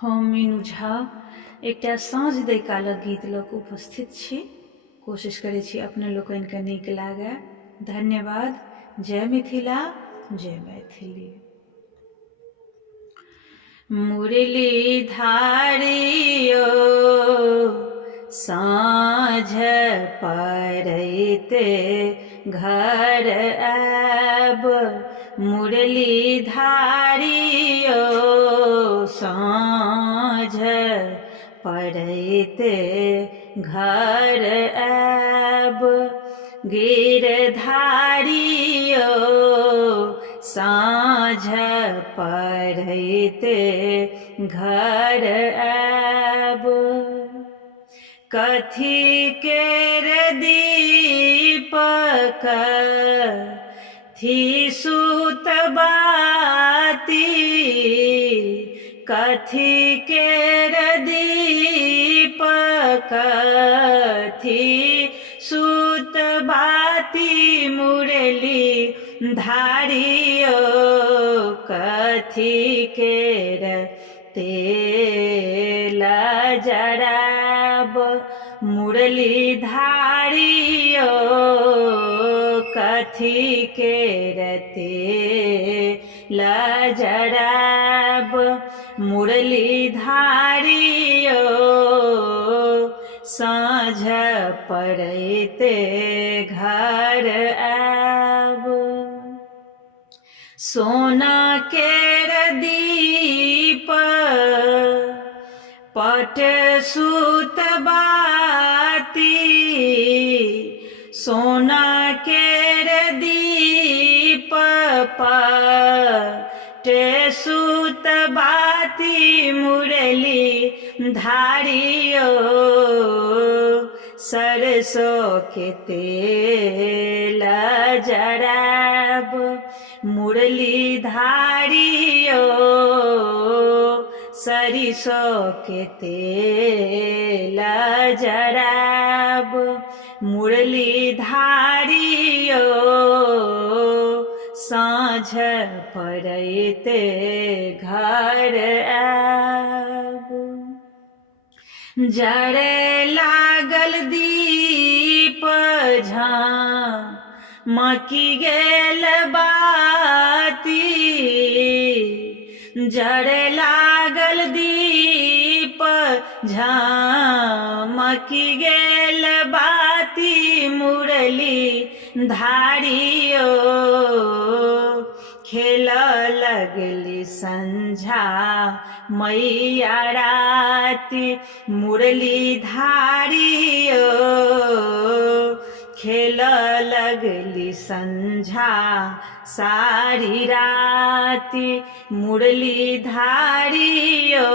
हम मीनू झा एकटा साँझ दै कालक गीत लऽ कऽ उपस्थित छी। कोशिश करै छी अपने लोकनिके नीक लागय। धन्यवाद। जय मिथिला, जय मैथिली। मुरली धारियो साँझ पड़ैते घर आब, मुरली धारियो साँझ पड़ैते घर आब, गिरधारियो साँझ पड़ैते घर आब। कथी केर दीपक थी सुत बाती, कथी केर दीपक थी सुत बाती, मुरली धारियो कथी केर तेल जराब, मुरली धारियो कथी केर तेल जराब, मुरली धारियो साँझ पड़ैते घर आब। सोना केर दीप पट सुत बाती, सोना केर दीप पट सुत बाती, मुरली धारियो सरसों के तेल जराब, मुरली धारियो सरिसों के तेल जराब, मुरली धारियो साँझ पड़ैते घर आब। जरे लागल दीप झामकी गेल बाती, जरे लागल दीप झामकी गेल बाती, मुरली धारियो खेल लगली संझा मैया राती, मुरली धारियो खेल लगली संझा सारी राती, मुरली धारियो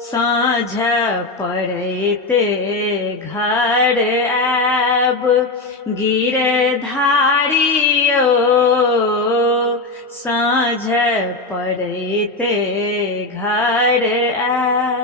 साँझ पड़ैते घर आब, गिरधारियो साँझ पड़ैते घर आब।